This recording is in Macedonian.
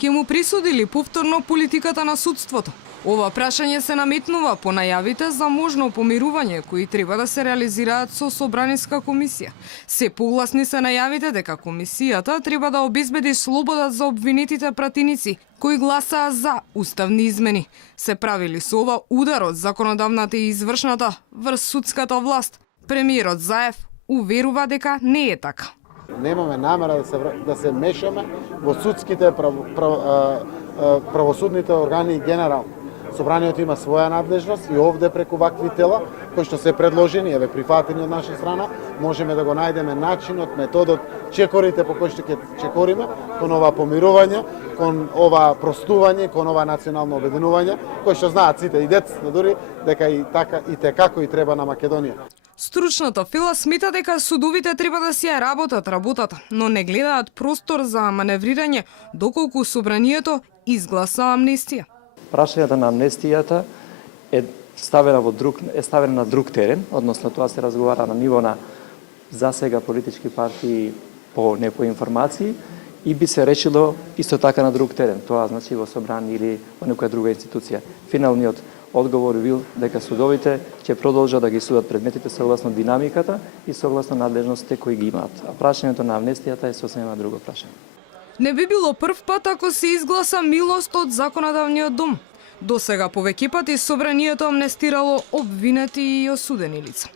ќе му присудили повторно политиката на судството? Ова прашање се наметнува по најавите за можно помирување кои треба да се реализираат со Собраниска комисија. Се погласни се најавите дека комисијата треба да обезбеди слобода за обвинетите пратеници кои гласаа за уставни измени. Се правили со ова удар од законодавната и извршната врз судската власт. Премиерот Заев уверува дека не е така. Немаме намера да се мешаме во судските правосудните органи генерално. Собранието има своја надлежност и овде преку вакви тела кои што се предложени, еве прифатени од наша страна, можеме да го најдеме начинот, методот, чекорите по кои што ќе чекориме кон ова помирување, кон ова простување, кон ова национално обединување, кои што знаат сите и децата дури дека и така и како и треба на Македонија. Стручната фила смета дека судовите треба да си ја работат работата, но не гледаат простор за маневрирање доколку собранието изгласа амнестија. Прашањето на амнестијата е ставена на друг терен, односно тоа се разговара на ниво на засега политички партии по некои информации и би се речило исто така на друг терен, тоа значи во собрание или во некоја друга институција. Финалниот одговор бил дека судовите ќе продолжат да ги судат предметите согласно динамиката и согласно надлежностите кои ги имаат. А прашањето на амнестијата е сосема друго прашање. Не би било прв пат ако се изгласа милост од законодавниот дом. Досега повеќе пати собранието амнестирало обвинети и осудени лица.